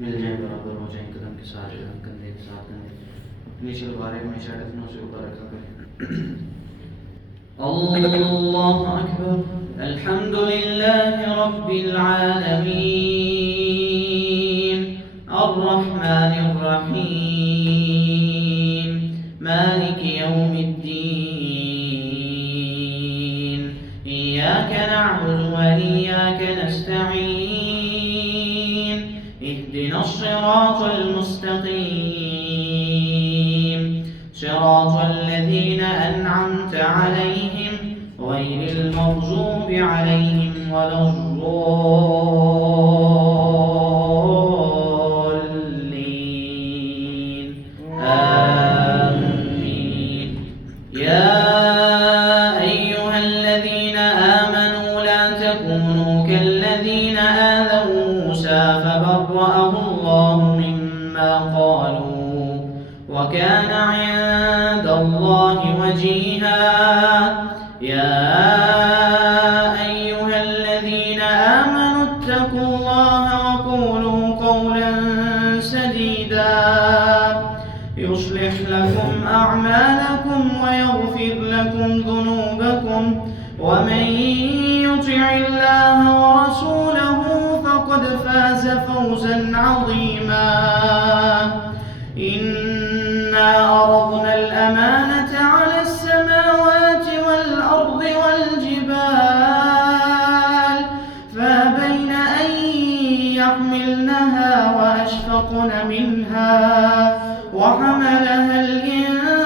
मिल जाए, बराबर हो जाए, कदम के साथ कंधे के साथ कंधे, नीचे गुब्बारे में शड़कनों से ऊपर रखा करें। अल्लाहु अकबर। अल्हम्दुलिल्लाहि रब्बिल आलमीन, अर्रहमानिर रहीम, मालिकि यौमिद्दीन, इय्याका नअबुदु व इय्याका नस्तईन, इहदिनस सिरातल मुस्तकीम, सिरातल लज़ीना अनअमता अलैहिम गैरिल मग़ज़ूबि अलैहिम वलज़्ज़ाल्लीन, आमीन। या अय्युहल्लज़ीना आमनू ला तकूनू कल्लज़ीना आज़व मूसा फबर्रअहु अल्लाहु मिम्मा क़ालू वकान इंदल्लाहि वजीहा। या अय्युहल्लज़ीना आमनू इत्तक़ुल्लाहा वक़ूलू क़ौलन सदीदा युस्लिह लकुम अअमालकुम वयग़फिर लकुम ज़ुनूबकुम वमन युति'िल्लाह वरसूलहु फ़क़द फ़ाज़ फ़ौज़न अज़ीमा। इन्ना अरज़ना الأمانة على السماوات والأرض والجبال فأبين أن يحملنها وأشفقن منها وحملها الإنسان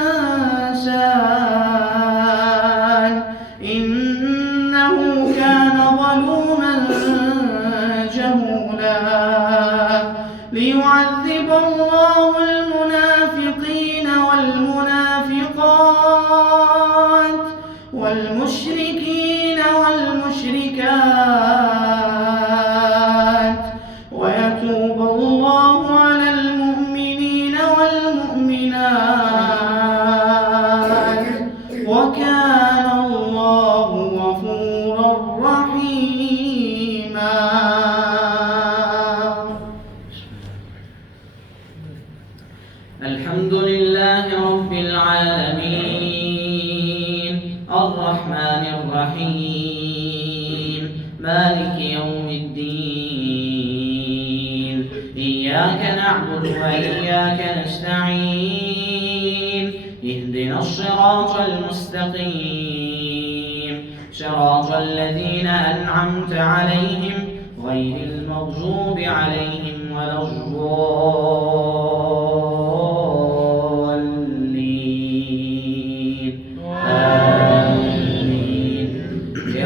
إنه كان ظلوما جهولا. ليعذب الله المنافقين والمنافقات والمشركين والمشركات ويتوب الله على المؤمنين والمؤمنات وكان الله غفورا رحيما. الحمد لله رب العالمين، الرحمن الرحيم، مالك يوم الدين، إياك نعبد وإياك نستعين، اهدنا الصراط المستقيم، صراط الذين أنعمت عليهم غير المغضوب عليهم ولا الضالين، آمين.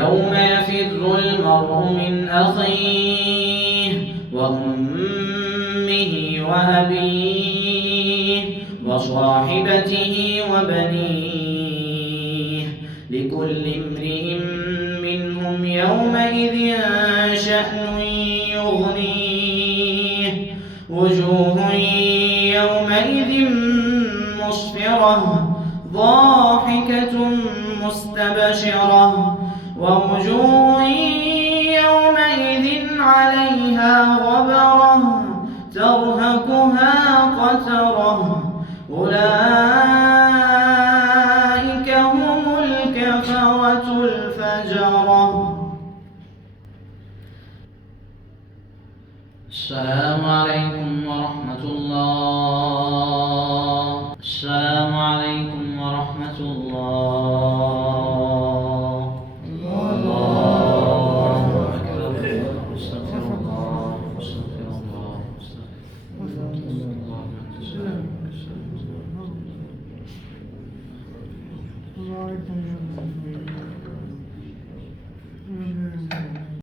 يوم يفر المرء من أخيه وأمه وأبيه وصاحبته وبنيه لكل امرئ منهم يومئذ شأن يغنيه. وجوه يومئذ مسفرة ضاحكة مستبشرة ووجوه يومئذ عليها غبرة ترهقها قترة أولئك هم الكفرة الفجرة. السلام عليكم ورحمة الله. السلام عليكم ورحمة الله. الله أكبر. استغفر الله استغفر الله استغفر الله.